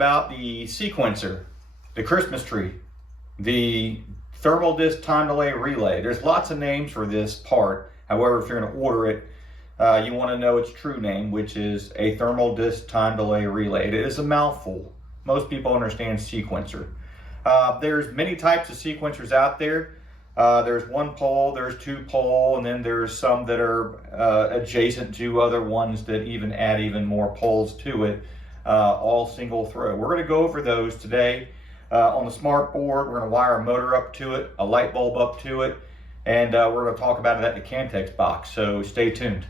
about the sequencer, the Christmas tree, the thermal disk time delay relay. There's lots of names for this part. However, if you're going to order it, you want to know its true name, which is a thermal disk time delay relay. It is a mouthful. Most people understand sequencer. There's many types of sequencers out there. There's one pole, there's two pole, and then there's some that are adjacent to other ones that even add even more poles to it, all single throw. We're going to go over those today. On the smart board, we're going to wire a motor up to it, a light bulb up to it, and we're going to talk about it at the Cantex box, so stay tuned.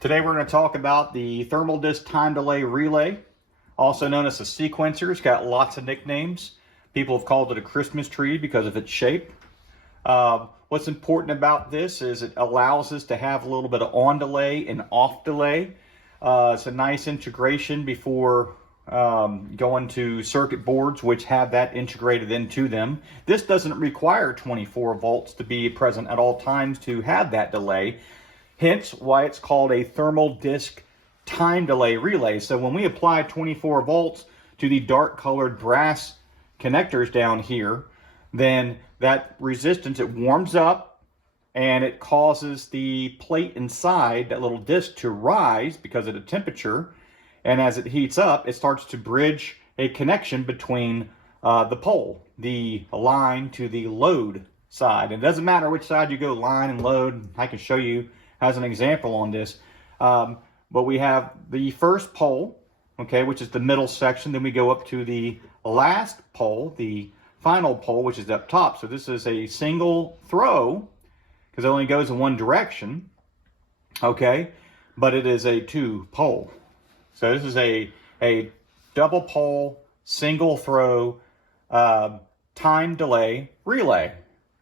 Today we're going to talk about the thermal disk time delay relay, also known as a sequencer. It's got lots of nicknames. People have called it a Christmas tree because of its shape. What's important about this is it allows us to have a little bit of on delay and off delay. It's a nice integration before going to circuit boards which have that integrated into them. This doesn't require 24 volts to be present at all times to have that delay. Hence why it's called a thermal disk time delay relay. So when we apply 24 volts to the dark colored brass connectors down here, then that resistance, it warms up and it causes the plate inside that little disc to rise because of the temperature. And as it heats up, it starts to bridge a connection between the pole, the line to the load side. It doesn't matter which side you go, line and load. I can show you as an example on this. But we have the first pole, okay, which is the middle section. Then we go up to the last pole, the final pole, which is up top. So this is a single throw because it only goes in one direction, okay, but it is a two pole. So this is a double pole, single throw, time delay relay.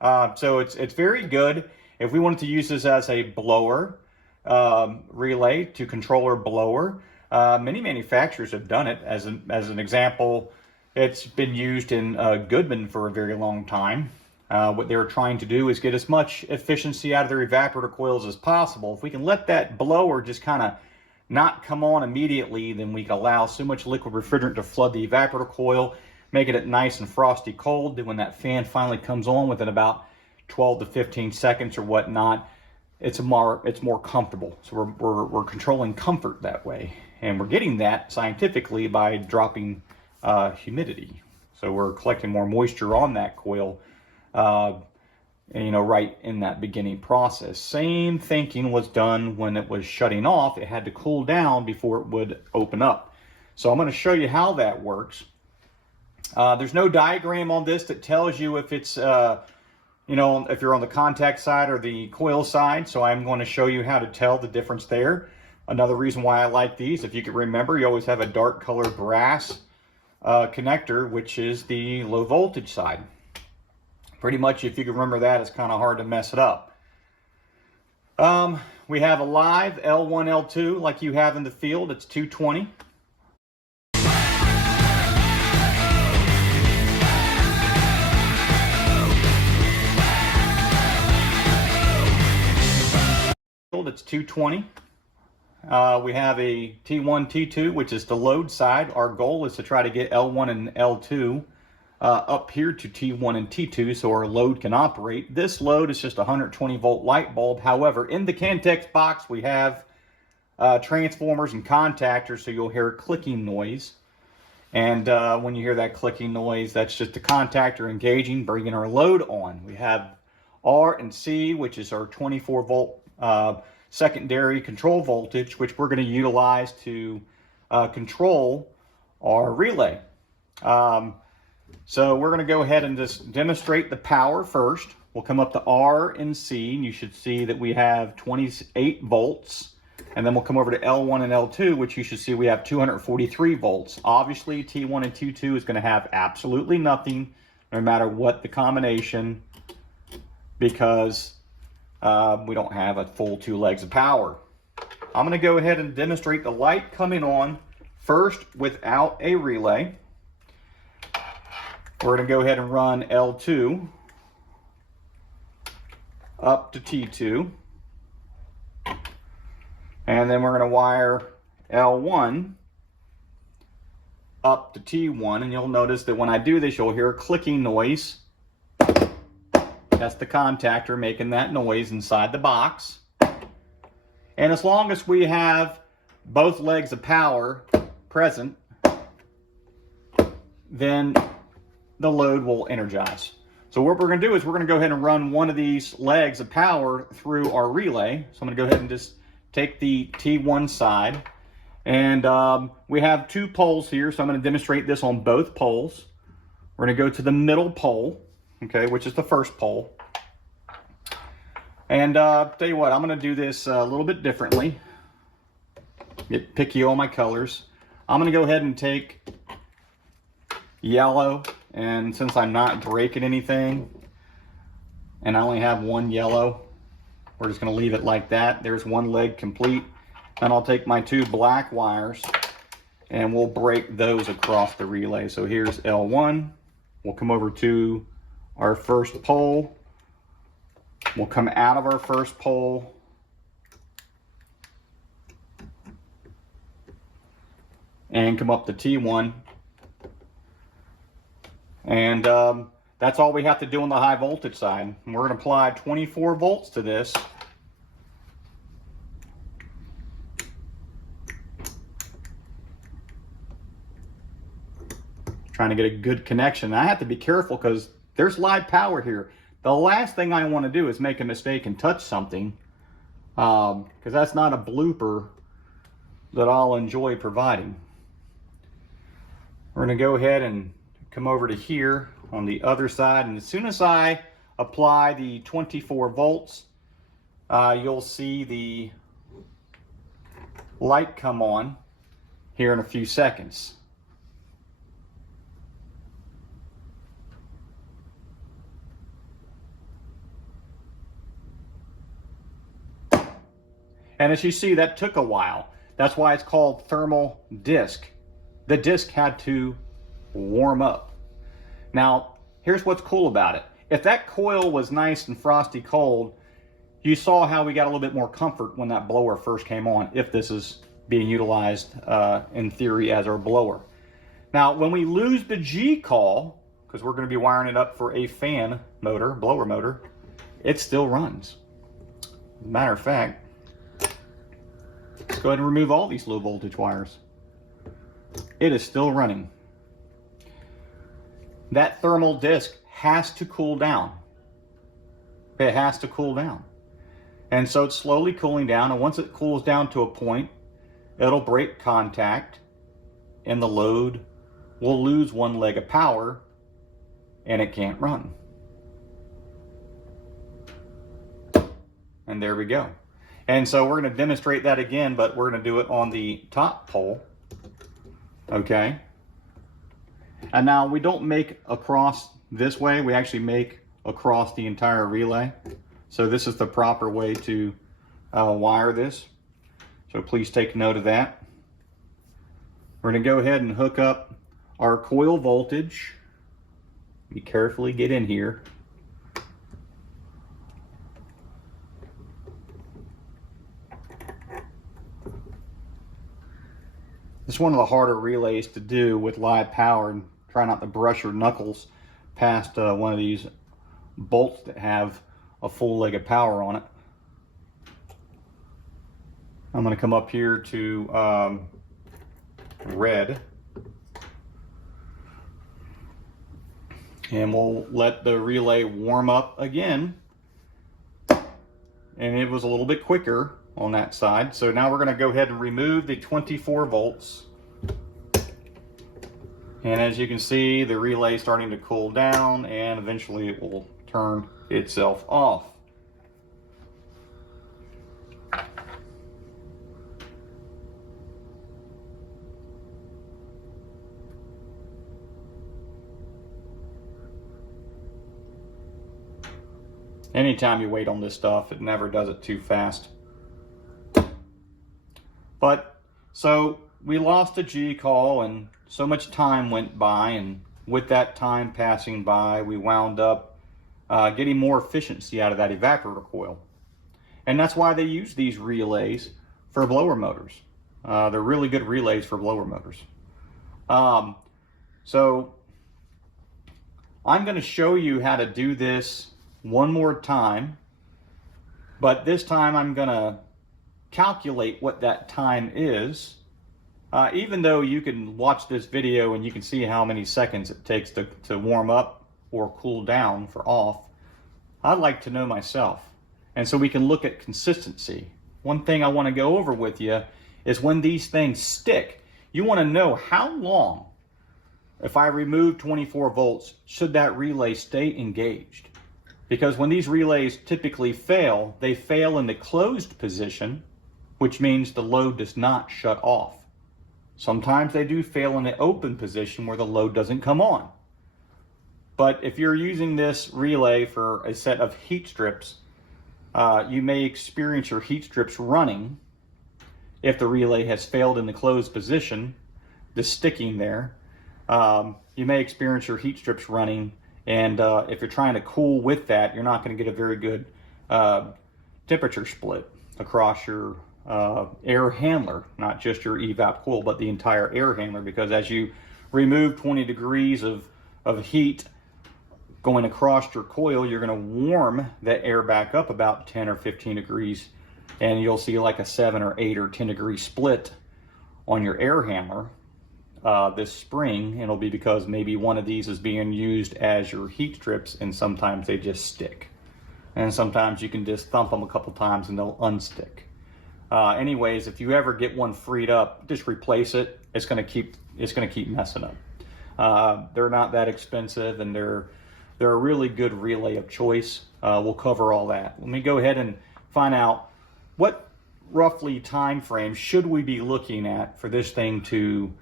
So it's very good. If we wanted to use this as a blower relay to control our blower, many manufacturers have done it. As an example, it's been used in Goodman for a very long time. What they were trying to do is get as much efficiency out of their evaporator coils as possible. If we can let that blower just kind of not come on immediately, then we can allow so much liquid refrigerant to flood the evaporator coil, making it nice and frosty cold. Then when that fan finally comes on within about 12 to 15 seconds or whatnot, it's more comfortable. So we're controlling comfort that way, and we're getting that scientifically by dropping humidity. So we're collecting more moisture on that coil, right in that beginning process. Same thinking was done when it was shutting off. It had to cool down before it would open up. So I'm going to show you how that works. There's no diagram on this that tells you if it's if you're on the contact side or the coil side, so I'm going to show you how to tell the difference there. Another reason why I like these, if you can remember, you always have a dark colored brass connector, which is the low voltage side. Pretty much, if you can remember that, it's kind of hard to mess it up. We have a live L1, L2 like you have in the field. It's 220. It's 220. We have a T1, T2, which is the load side. Our goal is to try to get L1 and L2 up here to T1 and T2 so our load can operate. This load is just a 120 volt light bulb. However, in the Cantex box, we have transformers and contactors, so you'll hear a clicking noise. And when you hear that clicking noise, that's just the contactor engaging, bringing our load on. We have R and C, which is our 24 volt secondary control voltage, which we're going to utilize to control our relay. So we're going to go ahead and just demonstrate the power first. We'll come up to R and C, and you should see that we have 28 volts. And then we'll come over to L1 and L2, which you should see we have 243 volts. Obviously, T1 and T2 is going to have absolutely nothing, no matter what the combination, because we don't have a full 2 legs of power. I'm going to go ahead and demonstrate the light coming on first without a relay. We're going to go ahead and run L2 up to T2. And then we're going to wire L1 up to T1, and you'll notice that when I do this, you'll hear a clicking noise. That's the contactor making that noise inside the box. And as long as we have both legs of power present, then the load will energize. So what we're going to do is we're going to go ahead and run one of these legs of power through our relay. So I'm going to go ahead and just take the T1 side. And we have 2 poles here, so I'm going to demonstrate this on both poles. We're going to go to the middle pole, okay, which is the first pole. And tell you what, I'm going to do this a little bit differently. Get picky on my colors. I'm going to go ahead and take yellow, and since I'm not breaking anything, and I only have 1 yellow, we're just going to leave it like that. There's 1 leg complete. Then I'll take my 2 black wires and we'll break those across the relay. So here's L1. We'll come over to our first pole. We'll come out of our first pole. And come up to T1. And that's all we have to do on the high voltage side. And we're going to apply 24 volts to this. Trying to get a good connection. I have to be careful because there's live power here. The last thing I want to do is make a mistake and touch something, because that's not a blooper that I'll enjoy providing. We're going to go ahead and come over to here on the other side, and as soon as I apply the 24 volts, you'll see the light come on here in a few seconds. And as you see, that took a while. That's why it's called thermal disc. The disc had to warm up. Now, here's what's cool about it. If that coil was nice and frosty cold, you saw how we got a little bit more comfort when that blower first came on, if this is being utilized in theory as our blower. Now, when we lose the G call, because we're going to be wiring it up for a fan motor, blower motor, it still runs. Matter of fact, let's go ahead and remove all these low voltage wires. It is still running. That thermal disc has to cool down. It has to cool down. And so it's slowly cooling down, and once it cools down to a point, it'll break contact and the load will lose 1 leg of power and it can't run. And there we go. And so we're going to demonstrate that again, but we're going to do it on the top pole. Okay. And now we don't make across this way. We actually make across the entire relay. So this is the proper way to wire this. So please take note of that. We're going to go ahead and hook up our coil voltage. Be carefully get in here. It's one of the harder relays to do with live power, and try not to brush your knuckles past one of these bolts that have a full leg of power on it. I'm going to come up here to red, and we'll let the relay warm up again. And it was a little bit quicker on that side. So now we're going to go ahead and remove the 24 volts. And as you can see, the relay is starting to cool down, and eventually it will turn itself off. Anytime you wait on this stuff, it never does it too fast. But so we lost a G call, and so much time went by, and with that time passing by, we wound up getting more efficiency out of that evaporator coil. And that's why they use these relays for blower motors. They're really good relays for blower motors. So I'm going to show you how to do this one more time, but this time I'm going to calculate what that time is. Even though you can watch this video and you can see how many seconds it takes to warm up or cool down for off, I'd like to know myself. And so we can look at consistency. One thing I want to go over with you is when these things stick, you want to know how long, if I remove 24 volts, should that relay stay engaged? Because when these relays typically fail, they fail in the closed position, which means the load does not shut off. Sometimes they do fail in the open position where the load doesn't come on. But if you're using this relay for a set of heat strips, you may experience your heat strips running if the relay has failed in the closed position, the sticking there. You may experience your heat strips running, and if you're trying to cool with that, you're not going to get a very good temperature split across your air handler, not just your evap coil, but the entire air handler, because as you remove 20 degrees of heat going across your coil, you're going to warm that air back up about 10 or 15 degrees, and you'll see like a 7 or 8 or 10 degree split on your air handler this spring. It'll be because maybe one of these is being used as your heat strips, and sometimes they just stick, and sometimes you can just thump them a couple times and they'll unstick. Anyways, if you ever get one freed up, just replace it. It's gonna keep messing up. They're not that expensive, and they're a really good relay of choice. We'll cover all that. Let me go ahead and find out what roughly time frame should we be looking at for this thing to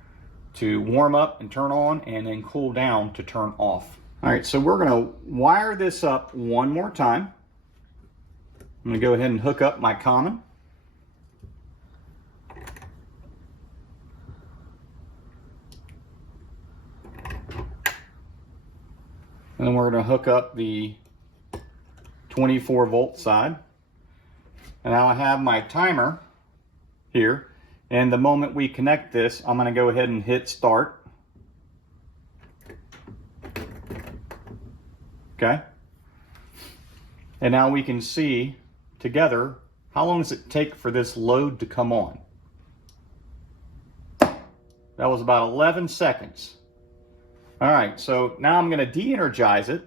warm up and turn on, and then cool down to turn off. All right, so we're gonna wire this up one more time. I'm gonna go ahead and hook up my common. And then we're going to hook up the 24 volt side. And now I have my timer here. And the moment we connect this, I'm going to go ahead and hit start. Okay. And now we can see together, how long does it take for this load to come on? That was about 11 seconds. All right, so now I'm going to de-energize it.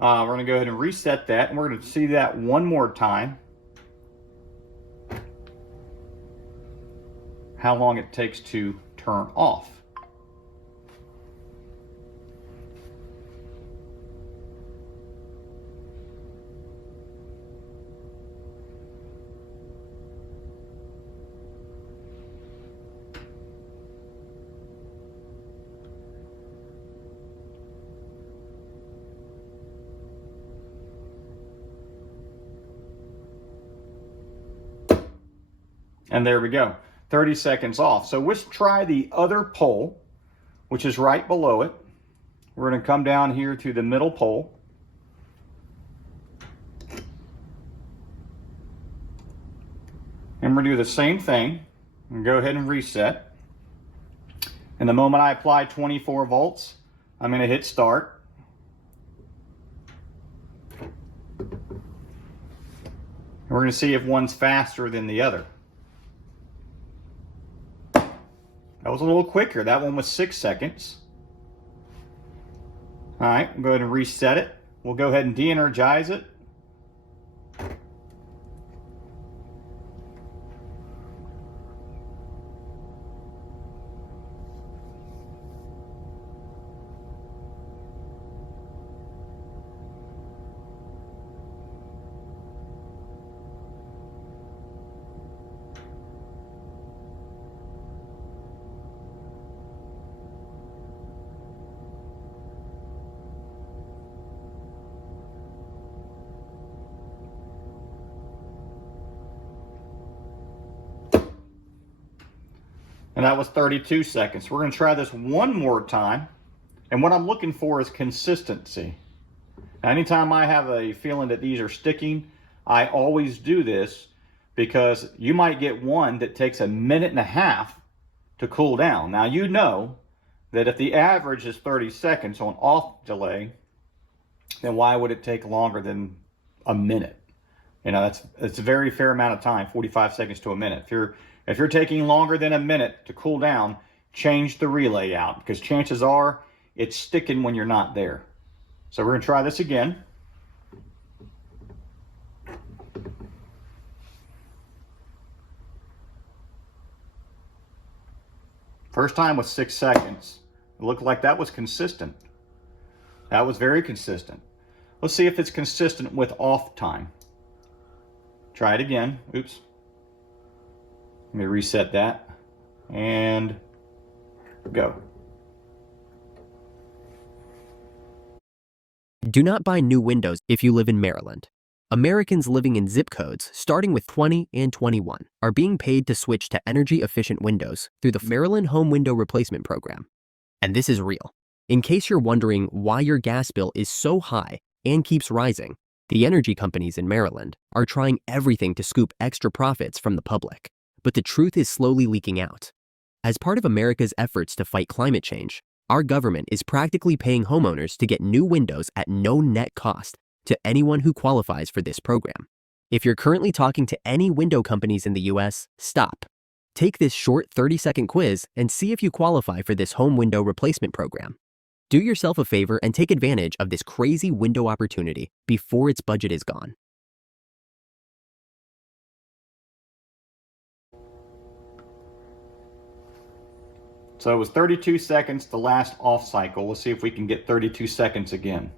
We're going to go ahead and reset that, and we're going to see that one more time. How long it takes to turn off. And there we go, 30 seconds off. So let's try the other pole, which is right below it. We're going to come down here to the middle pole. And we're going to do the same thing. And go ahead and reset. And the moment I apply 24 volts, I'm going to hit start. And we're going to see if one's faster than the other. That was a little quicker. That one was 6 seconds. All right, we'll go ahead and reset it. We'll go ahead and de-energize it. And that was 32 seconds. We're going to try this one more time. And what I'm looking for is consistency. Now, anytime I have a feeling that these are sticking, I always do this because you might get one that takes 1.5 minutes to cool down. Now, you know that if the average is 30 seconds on off delay, then why would it take longer than a minute? You know, that's a very fair amount of time, 45 seconds to a minute. If you're taking longer than a minute to cool down, change the relay out, because chances are it's sticking when you're not there. So we're going to try this again. First time was 6 seconds. It looked like that was consistent. That was very consistent. Let's see if it's consistent with off time. Try it again. Oops. Let me reset that. And go. Do not buy new windows if you live in Maryland. Americans living in zip codes starting with 20 and 21 are being paid to switch to energy-efficient windows through the Maryland Home Window Replacement Program. And this is real. In case you're wondering why your gas bill is so high and keeps rising, the energy companies in Maryland are trying everything to scoop extra profits from the public. But the truth is slowly leaking out. As part of America's efforts to fight climate change, our government is practically paying homeowners to get new windows at no net cost to anyone who qualifies for this program. If you're currently talking to any window companies in the US, stop. Take this short 30-second quiz and see if you qualify for this home window replacement program. Do yourself a favor and take advantage of this crazy window opportunity before its budget is gone. So it was 32 seconds the last off cycle. Let's see if we can get 32 seconds again.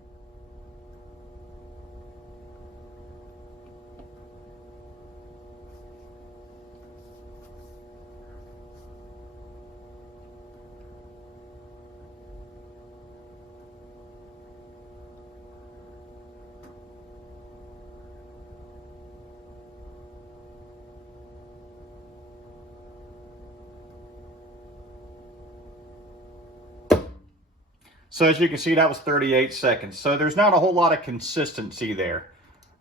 So as you can see, that was 38 seconds. So there's not a whole lot of consistency there.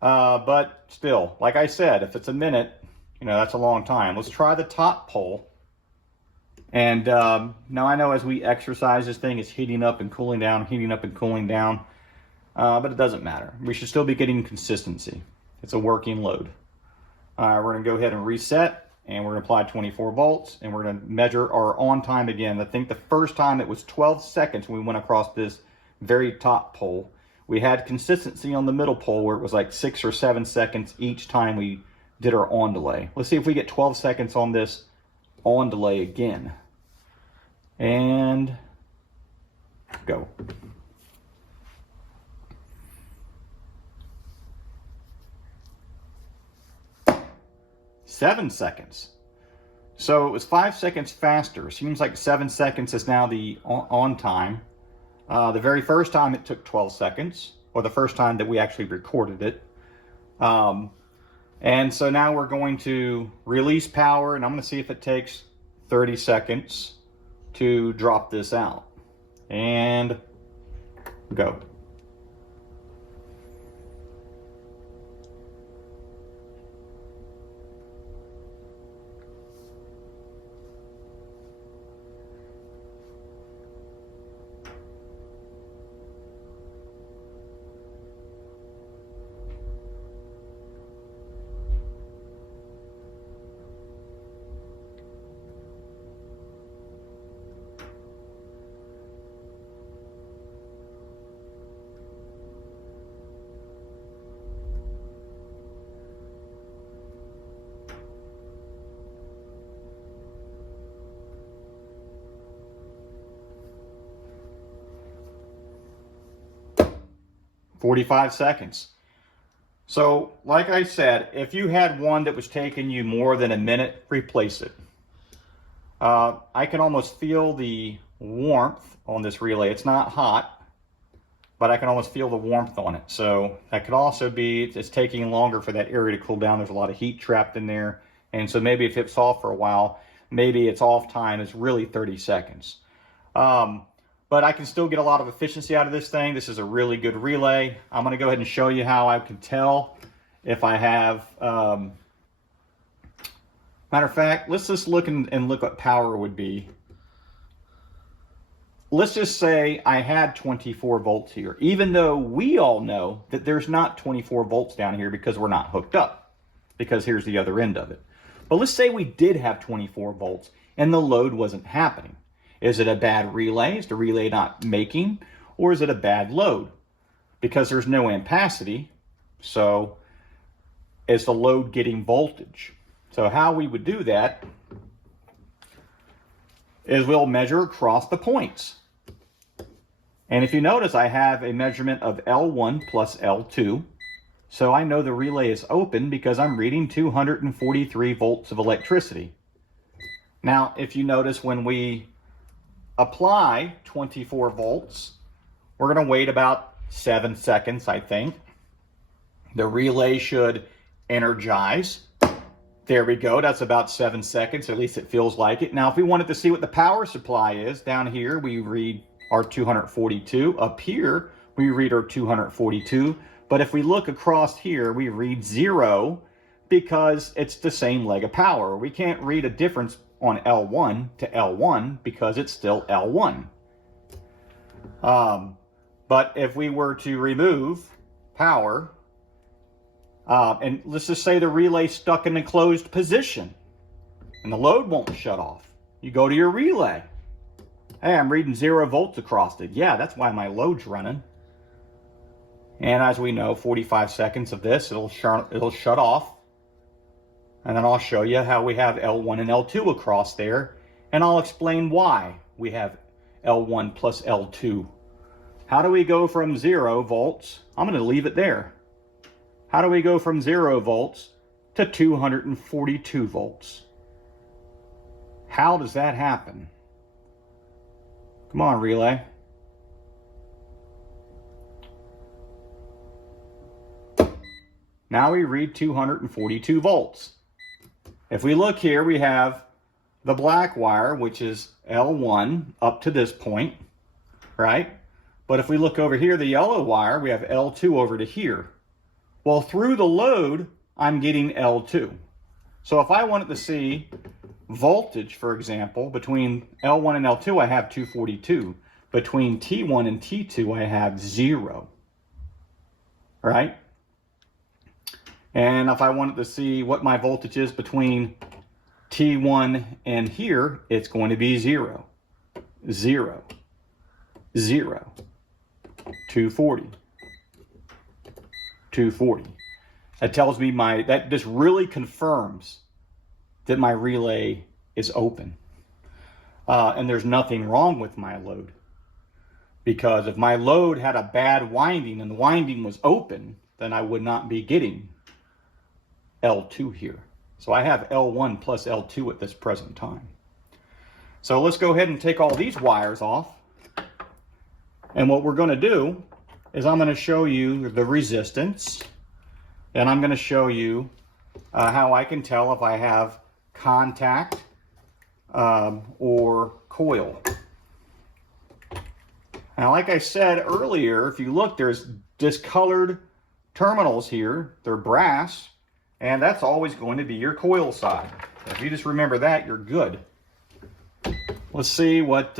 But still, like I said, if it's a minute, you know, that's a long time. Let's try the top pole. And now I know as we exercise, this thing is heating up and cooling down, heating up and cooling down. But it doesn't matter. We should still be getting consistency. It's a working load. We're going to go ahead and reset. And we're going to apply 24 volts, and we're going to measure our on time again. I think the first time it was 12 seconds when we went across this very top pole. We had consistency on the middle pole where it was like 6 or 7 seconds each time we did our on delay. Let's see if we get 12 seconds on this on delay again. And go. Seven seconds. So it was 5 seconds faster. Seems like 7 seconds is now the on time. The very first time it took 12 seconds, or the first time that we actually recorded it. And so now we're going to release power, and I'm going to see if it takes 30 seconds to drop this out. And go. $45 seconds. So, like I said, if you had one that was taking you more than a minute, replace it. I can almost feel the warmth on this relay. It's not hot, but I can almost feel the warmth on it. So that could also be it's taking longer for that area to cool down. There's a lot of heat trapped in there. And so maybe if it's off for a while, maybe its off time is really 30 seconds. But I can still get a lot of efficiency out of this thing. This is a really good relay. I'm going to go ahead and show you how I can tell if I have Matter of fact, let's just look and look what power would be. Let's just say I had 24 volts here, even though we all know that there's not 24 volts down here because we're not hooked up, because here's the other end of it. But let's say we did have 24 volts and the load wasn't happening. Is it a bad relay? Is the relay not making? Or is it a bad load? Because there's no ampacity, so is the load getting voltage? So how we would do that is we'll measure across the points. And if you notice, I have a measurement of L1 plus L2. So I know the relay is open because I'm reading 243 volts of electricity. Now, if you notice, when we apply 24 volts, we're going to wait about 7 seconds, I think. The relay should energize. There we go. That's about 7 seconds. At least it feels like it. Now, if we wanted to see what the power supply is, down here we read our 242. Up here, we read our 242. But if we look across here, we read 0 because it's the same leg of power. We can't read a difference on L1 to L1 because it's still L1. But if we were to remove power, and let's just say the relay's stuck in a closed position and the load won't shut off. You go to your relay. Hey, I'm reading 0 volts across it. Yeah, that's why my load's running. And as we know, 45 seconds of this, it'll shut off. And then I'll show you how we have L1 and L2 across there. And I'll explain why we have L1 plus L2. How do we go from 0 volts? I'm going to leave it there. How do we go from 0 volts to 242 volts? How does that happen? Come on, relay. Now we read 242 volts. If we look here, we have the black wire, which is L1 up to this point, right? But if we look over here, the yellow wire, we have L2 over to here. Well, through the load, I'm getting L2. So if I wanted to see voltage, for example, between L1 and L2, I have 242. Between T1 and T2, I have 0. Right? And if I wanted to see what my voltage is between T1 and here, it's going to be 0. 0. 0. 240. 240. That tells me that just really confirms that my relay is open. And there's nothing wrong with my load. Because if my load had a bad winding and the winding was open, then I would not be getting L2 here. So I have L1 plus L2 at this present time. So let's go ahead and take all these wires off. And what we're going to do is I'm going to show you the resistance. And I'm going to show you how I can tell if I have contact or coil. Now, like I said earlier, if you look, there's discolored terminals here. They're brass, and that's always going to be your coil side. If you just remember that, you're good. Let's see what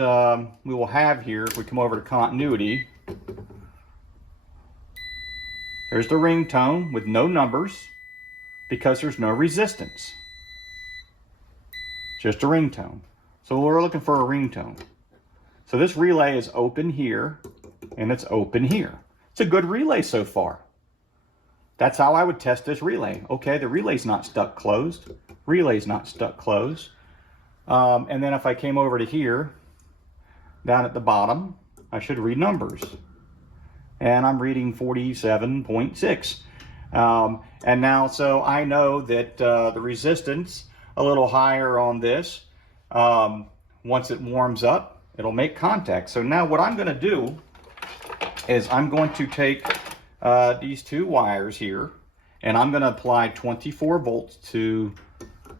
we will have here if we come over to continuity. There's the ringtone with no numbers because there's no resistance. Just a ringtone. So we're looking for a ringtone. So this relay is open here and it's open here. It's a good relay so far. That's how I would test this relay. Okay, the relay's not stuck closed. Relay's not stuck closed. And then if I came over to here, down at the bottom, I should read numbers. And I'm reading 47.6. And now, so I know that the resistance a little higher on this. Once it warms up, it'll make contact. So now what I'm going to do is I'm going to take these two wires here, and I'm going to apply 24 volts to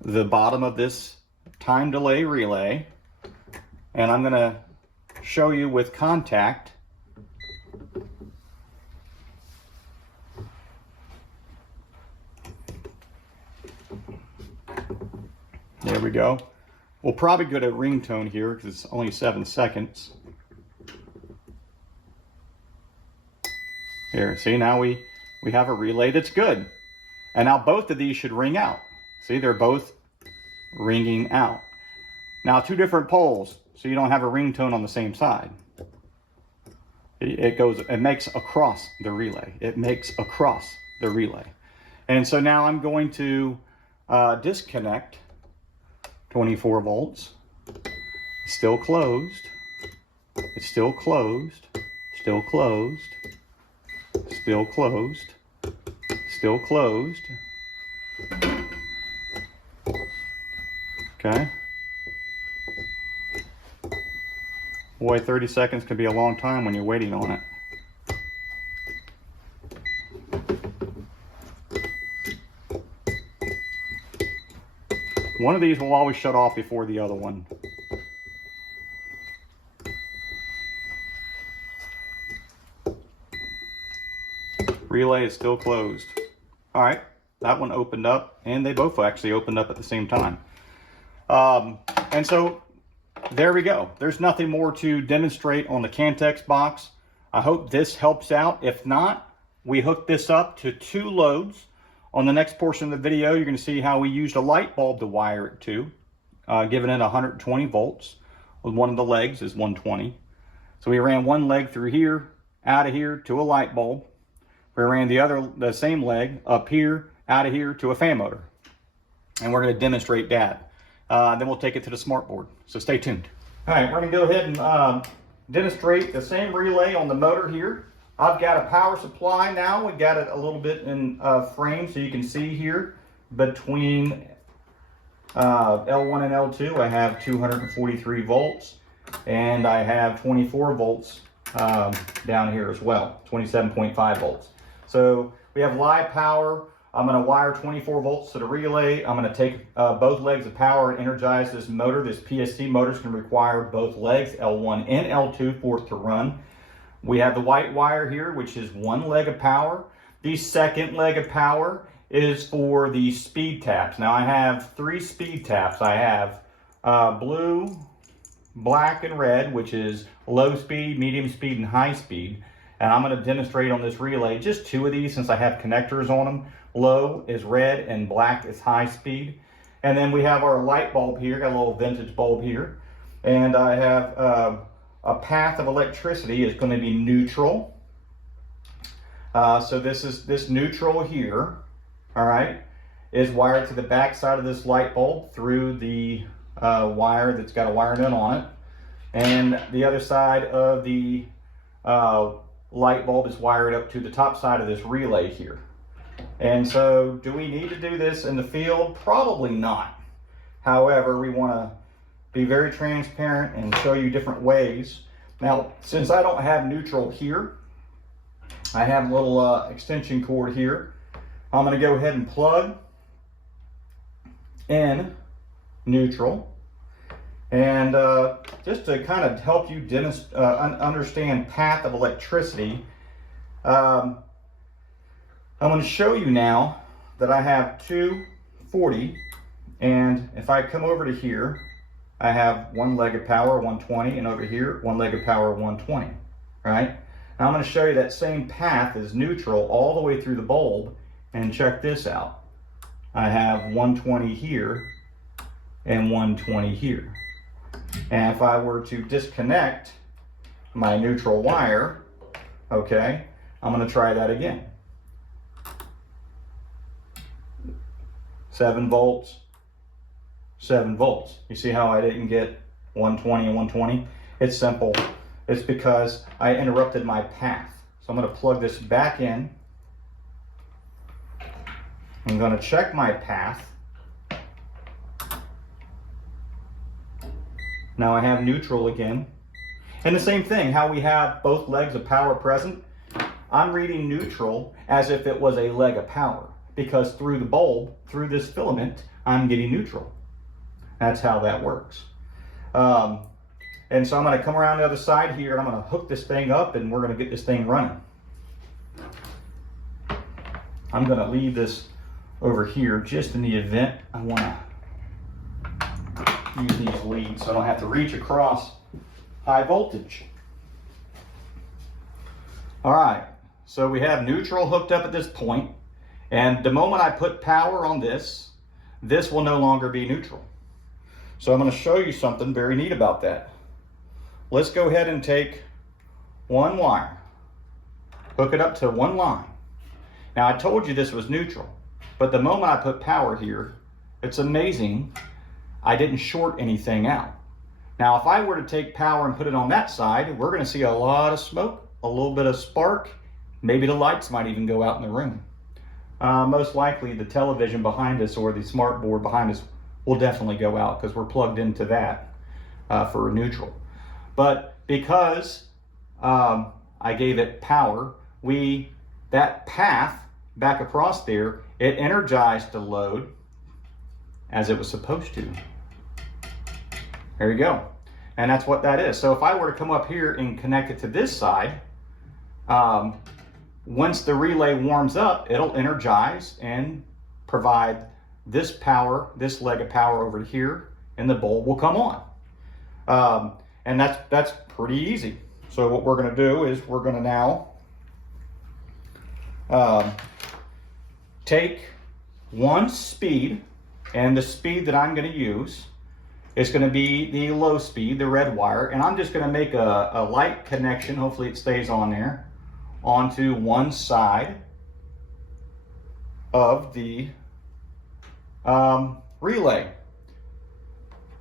the bottom of this time delay relay. And I'm going to show you with contact There we go. We'll probably go to ringtone here because it's only 7 seconds. Here, see, now we have a relay that's good. And now both of these should ring out. See, they're both ringing out. Now 2 different poles, so you don't have a ringtone on the same side. It makes across the relay. It makes across the relay. And so now I'm going to disconnect 24 volts. It's still closed. It's still closed. Still closed. Still closed. Still closed. Okay. Boy, 30 seconds can be a long time when you're waiting on it. One of these will always shut off before the other one. Relay is still closed. All right, that one opened up, and they both actually opened up at the same time. And so there we go. There's nothing more to demonstrate on the Cantex box. I hope this helps out. If not, we hooked this up to 2 loads. On the next portion of the video, you're going to see how we used a light bulb to wire it to, giving it 120 volts. One of the legs is 120. So we ran one leg through here, out of here to a light bulb. We ran the same leg up here, out of here to a fan motor. And we're going to demonstrate that. Then we'll take it to the smart board. So stay tuned. All right, we're going to go ahead and demonstrate the same relay on the motor here. I've got a power supply now. We got it a little bit in frame, so you can see here between L1 and L2, I have 243 volts, and I have 24 volts down here as well, 27.5 volts. So we have live power. I'm going to wire 24 volts to the relay. I'm going to take both legs of power and energize this motor. This PSC motor is going to require both legs, L1 and L2, for it to run. We have the white wire here, which is one leg of power. The second leg of power is for the speed taps. Now I have 3 speed taps. I have blue, black, and red, which is low speed, medium speed, and high speed. And I'm going to demonstrate on this relay just 2 of these since I have connectors on them. Low is red and black is high speed. And then we have our light bulb here, got a little vintage bulb here. And I have a path of electricity is going to be neutral. So this neutral here, all right, is wired to the back side of this light bulb through the wire that's got a wire nut on it. And the other side of the light bulb is wired up to the top side of this relay here. And so do we need to do this in the field? Probably not. However, we want to be very transparent and show you different ways. Now, since I don't have neutral here, I have a little extension cord here. I'm going to go ahead and plug in neutral. And just to kind of help you understand path of electricity, I'm going to show you now that I have 240, and if I come over to here, I have one leg of power, 120, and over here, one leg of power, 120, right? Now I'm going to show you that same path is neutral all the way through the bulb, and check this out. I have 120 here and 120 here. And if I were to disconnect my neutral wire, okay, I'm going to try that again. 7 volts, 7 volts. You see how I didn't get 120 and 120? It's simple. It's because I interrupted my path. So I'm going to plug this back in. I'm going to check my path. Now I have neutral again. And the same thing, how we have both legs of power present. I'm reading neutral as if it was a leg of power, because through the bulb, through this filament, I'm getting neutral. That's how that works. And so I'm going to come around the other side here, and I'm going to hook this thing up, and we're going to get this thing running. I'm going to leave this over here just in the event I want to use these leads so I don't have to reach across high voltage. All right, so we have neutral hooked up at this point, and the moment I put power on this, this will no longer be neutral. So I'm going to show you something very neat about that. Let's go ahead and take one wire, hook it up to one line. Now I told you this was neutral, but the moment I put power here, it's amazing I didn't short anything out. Now if I were to take power and put it on that side, we're going to see a lot of smoke, a little bit of spark, maybe the lights might even go out in the room. Most likely the television behind us or the smart board behind us will definitely go out because we're plugged into that for a neutral. But because I gave it power, that path back across there, it energized the load as it was supposed to. There you go. And that's what that is. So if I were to come up here and connect it to this side, once the relay warms up, it'll energize and provide this power, this leg of power over here, and the bulb will come on. And that's pretty easy. So what we're going to do is we're going to now take one speed, and the speed that I'm going to use is going to be the low speed, the red wire, and I'm just going to make a light connection, hopefully it stays on there, onto one side of the relay.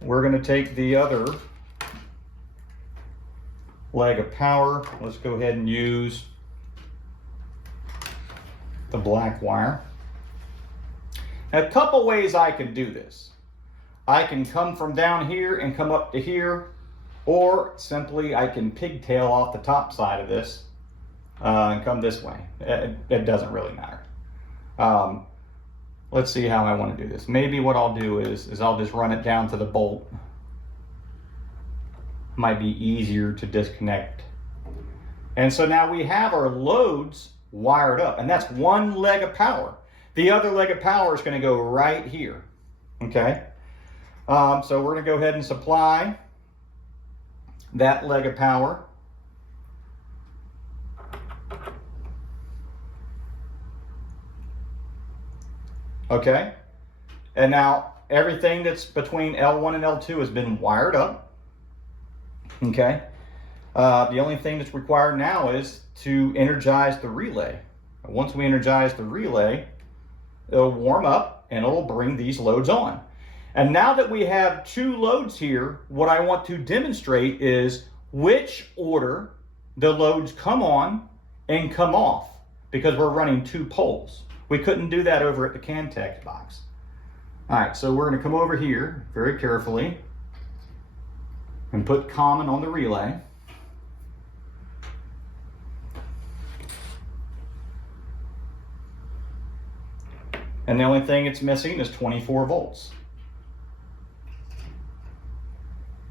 We're going to take the other leg of power. Let's go ahead and use the black wire. Now, a couple ways I can do this. I can come from down here and come up to here, or simply I can pigtail off the top side of this and come this way. It doesn't really matter. Let's see how I want to do this. Maybe what I'll do is I'll just run it down to the bolt. Might be easier to disconnect. And so now we have our loads wired up, and that's one leg of power. The other leg of power is going to go right here. Okay? So we're going to go ahead and supply that leg of power. Okay? And now everything that's between L1 and L2 has been wired up. Okay? The only thing that's required now is to energize the relay. Once we energize the relay, it'll warm up and it'll bring these loads on. And now that we have two loads here, what I want to demonstrate is which order the loads come on and come off, because we're running two poles. We couldn't do that over at the Cantex box. All right, so we're going to come over here very carefully and put common on the relay. And the only thing it's missing is 24 volts.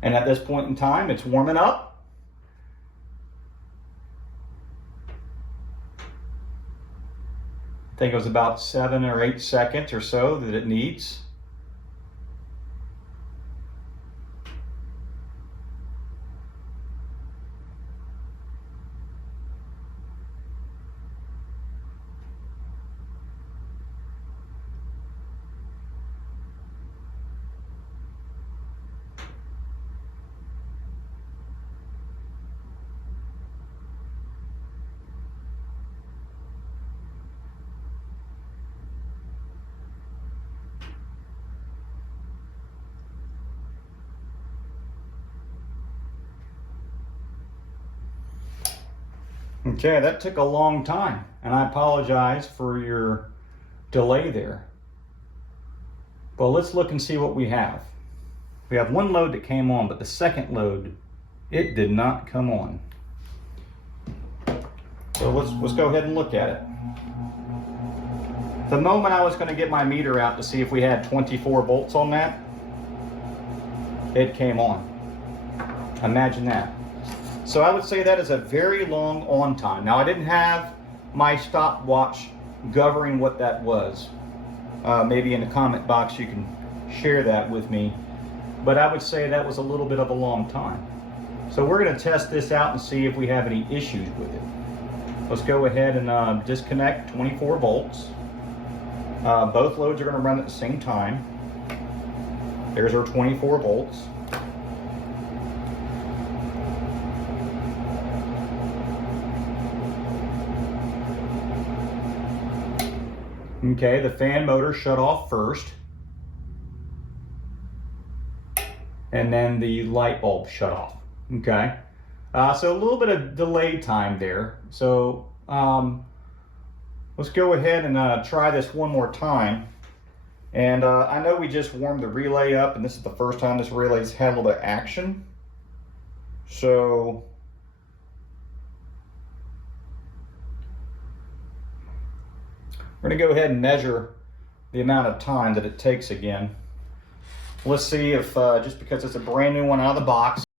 And at this point in time, it's warming up. I think it was about 7 or 8 seconds or so that it needs. Okay, that took a long time, and I apologize for your delay there. But let's look and see what we have. We have one load that came on, but the second load, it did not come on. So let's go ahead and look at it. The moment I was going to get my meter out to see if we had 24 volts on that, it came on. Imagine that. So I would say that is a very long on time. Now I didn't have my stopwatch governing what that was. Maybe in the comment box you can share that with me. but I would say that was a little bit of a long time. So we're going to test this out and see if we have any issues with it. Let's go ahead and disconnect 24 volts. Both loads are going to run at the same time. There's our 24 volts. Okay, the fan motor shut off first. And then the light bulb shut off. Okay, so a little bit of delay time there. So let's go ahead and try this one more time. And I know we just warmed the relay up, and this is the first time this relay's had a little bit of action. So we're going to go ahead and measure the amount of time that it takes again. Let's see if, just because it's a brand new one out of the box,